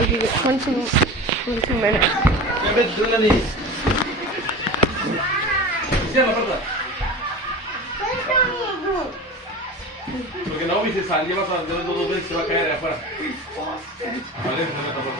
22 minutes. Porque no, si salía más a hacer 2 veces se va a caer afuera. Vale, no me tapo.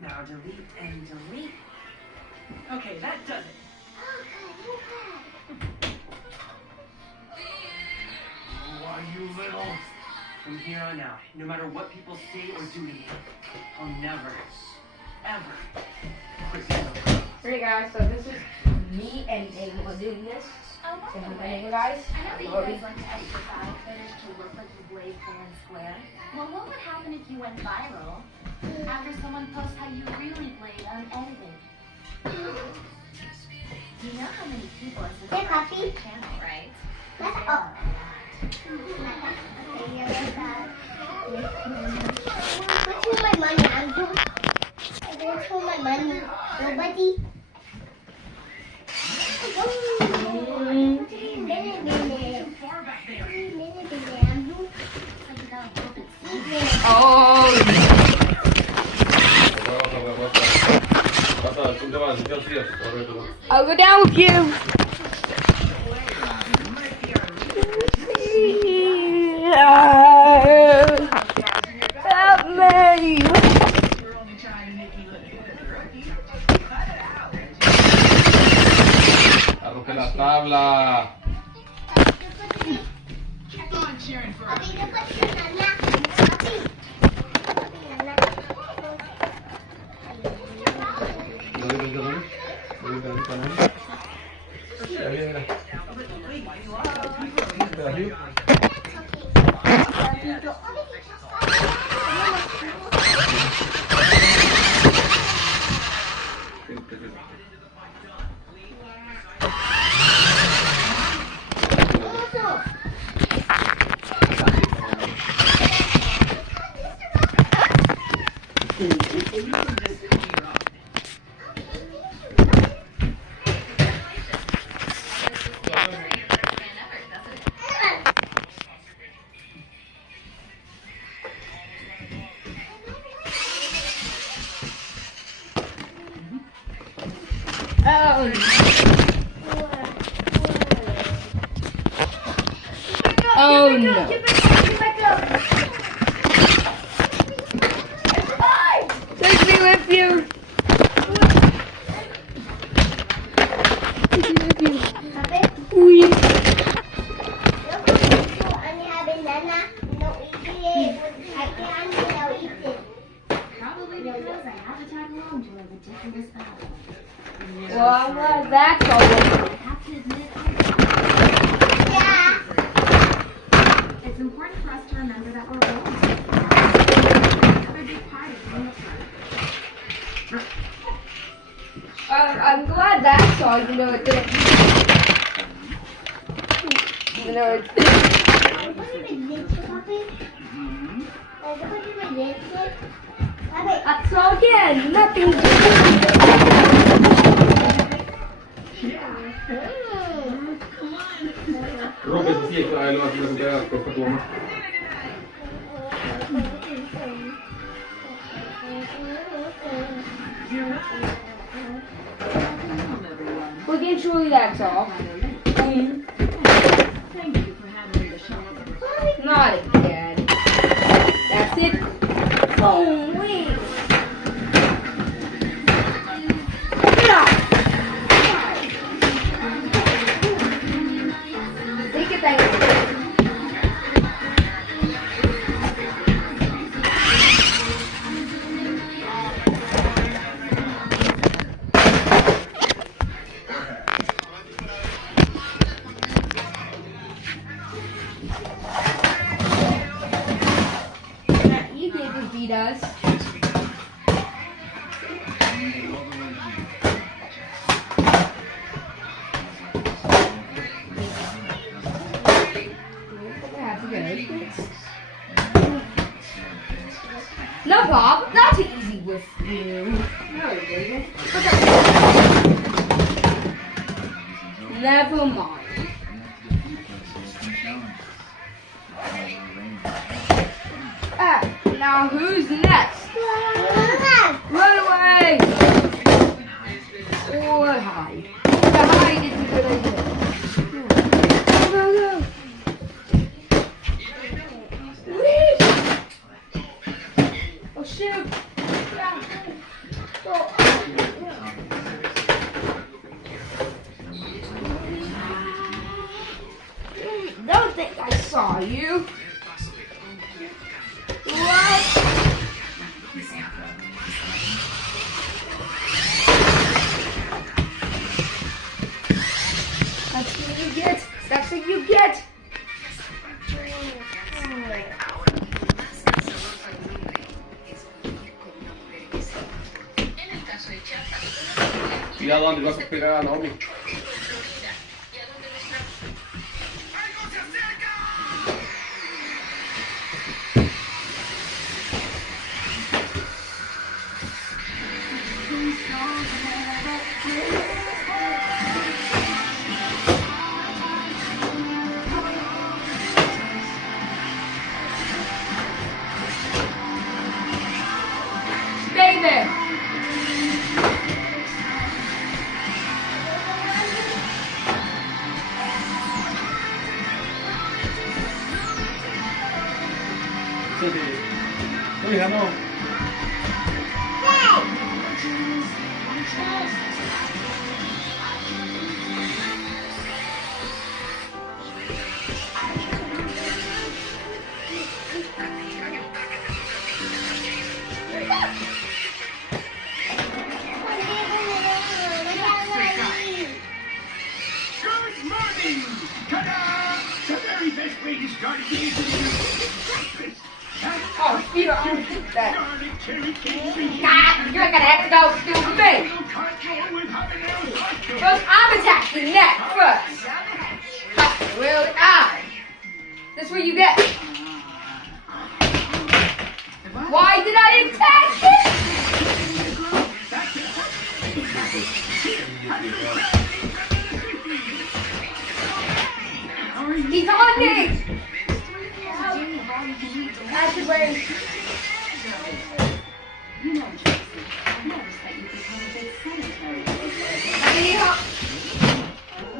Now delete and delete. Okay, that does it. Who are you little? From here on out, no matter what people say or do to me, I'll never, ever quit being a girl. Alright guys, so this is me and Aiden doing this. Say hi, Aiden, guys. I know that you guys like to exercise finish to look like you blade fair and square. Well, what would happen if you went viral after someone posts how you really blade unedited? You know how many people are subscribed to your channel, right? There are a lot. What's my money, Andrew? I don't show my money. Nobody. Oh, I'll go down with you. Help me. Arroje la tabla. Oh no. Let me with you. Probably because I have to tag along to a ridiculous battle. Well, I'm glad that's all. I have to admit, it's important for us to remember that we're rolling. Another big party in the front. I'm glad that's all, even though it didn't. Even though it That's all again. Nothing. Rompe así, ahí lo vas a recuperar por tu mamá. Well, eventually that's all. Not again. That's it. Boom, wait. Get off. Take it back. You gave him beat us. No, Bob, not too easy with you. No, David. Never mind. Now who's next? Run away! Or hide. The hide is a good idea. Go, go. Leave! Oh shoot! Go. Don't think I saw you. What? That's what you get. That's what you get. Cuidado, Andy, vas a pegar a Naomi. Stay there. No, hija, no. Good morning! Ta-da! The very best way to start a day is to do breakfast. Oh, Peter, I don't think that. Garlic cherry cake. Nah, you're gonna have to go steal with me. Cardboard with habanero hot First, I'm attacking that first. Well, that's what you get. Why did I attack it? He's on me. Acid rain. You know, Jackson, I've noticed that you've become a bit sedentary.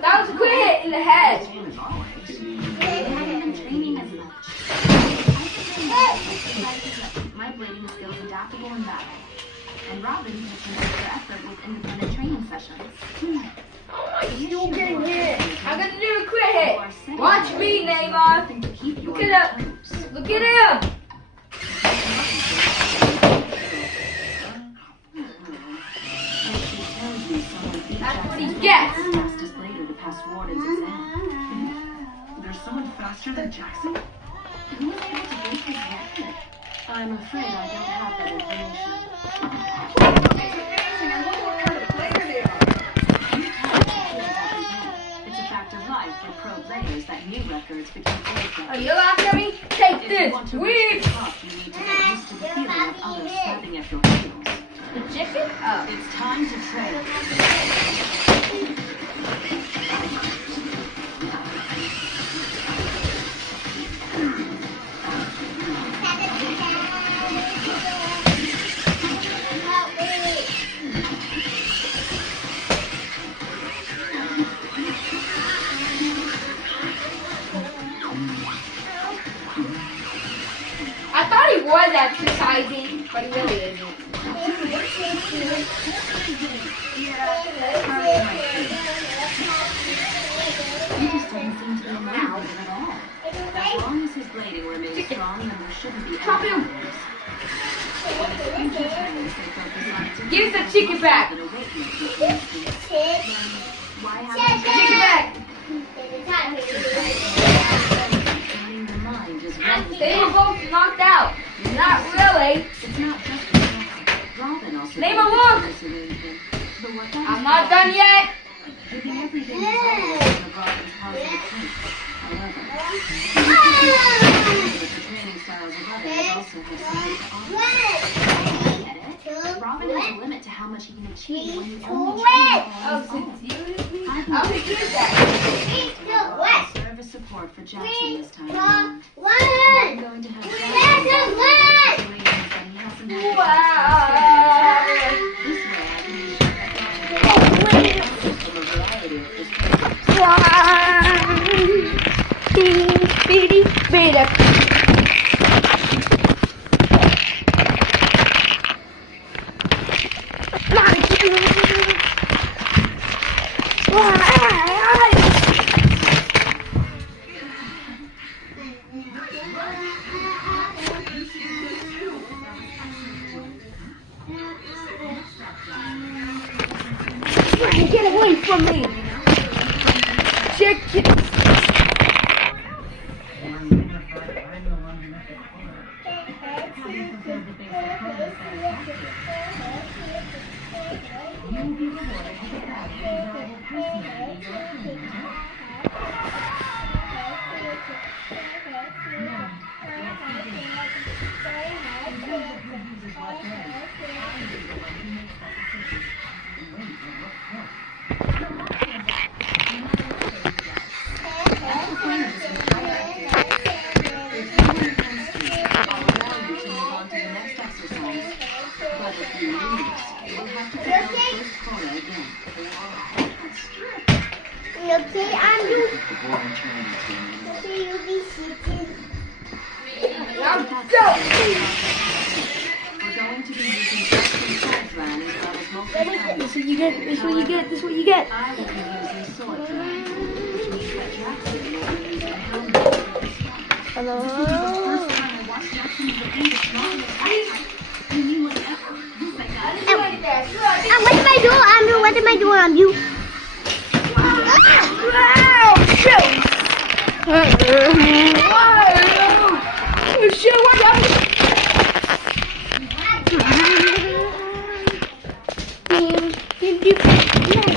That was a quick hit in the head. I haven't been training as much. I think keep my blading skills adaptable in battle. And Robin has been extra effort with independent training sessions. Still getting hit. I'm gonna do a quick hit. Watch me, Neymar. Look at him. Look at him. That's what he gets. Fastest blader to pass Warden's exam. There's someone faster than Jackson? Who was able to break his record? I'm afraid I don't have that information. It's a fact of life for pro players that new records become Are you laughing at me? Take If this. you want to Weed. reach the top, you need to get used to the feeling of others snapping at your heels. The chicken? Oh. It's time to train. I thought he was exercising, but he really isn't. He just doesn't seem to be around at all. As long as his blading remains strong, then there shouldn't be Chop any him. problems. When his future trainers they focus on activities Give the chicken back. that await him, for instance, then why haven't Chicken back. you They were both knocked out. Not really. It's not just for Robin also. Name a look. This arrangement. But what that I'm not done yet. giving everything is always in the Robin's positive sense. However, the training styles of others also have something to offer. Get it? Robin has a limit to how much he can achieve when he only trains Oh, on his so own. seriously? I I'll think use that. service support for Jackson this time. One. I'm going to have Jackson situations that he hasn't had Wow. this way I can be sure that Robin from a variety of perspectives. Bitty, bitty. Get away from me! Check it! Okay, I'm you be sitting. Now go! We're going to be using Jackson's side plan as well as multiple This is what you get, this is what you get, this is what you get. I will be using sword plan, which means that Jackson will be using helmet. Hello? First time I watched Jackson with the English wrong, I knew whatever. Oh my god. What am I doing? What am I doing? I'm you. Wow! Shoot! Wow! Shoot! What happened?